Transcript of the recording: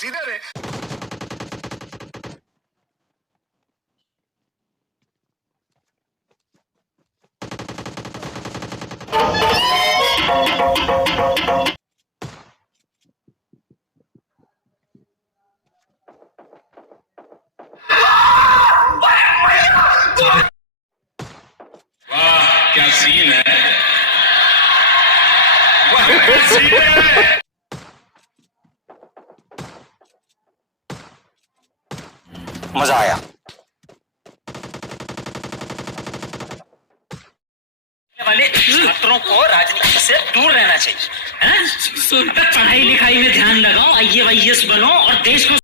सीधे रे। वाह क्या सीन है, वाह क्या सीन है। मजा आया। वाले छात्रों को राजनीति से दूर रहना चाहिए। पढ़ाई लिखाई में ध्यान लगाओ, IAS बनो और देश को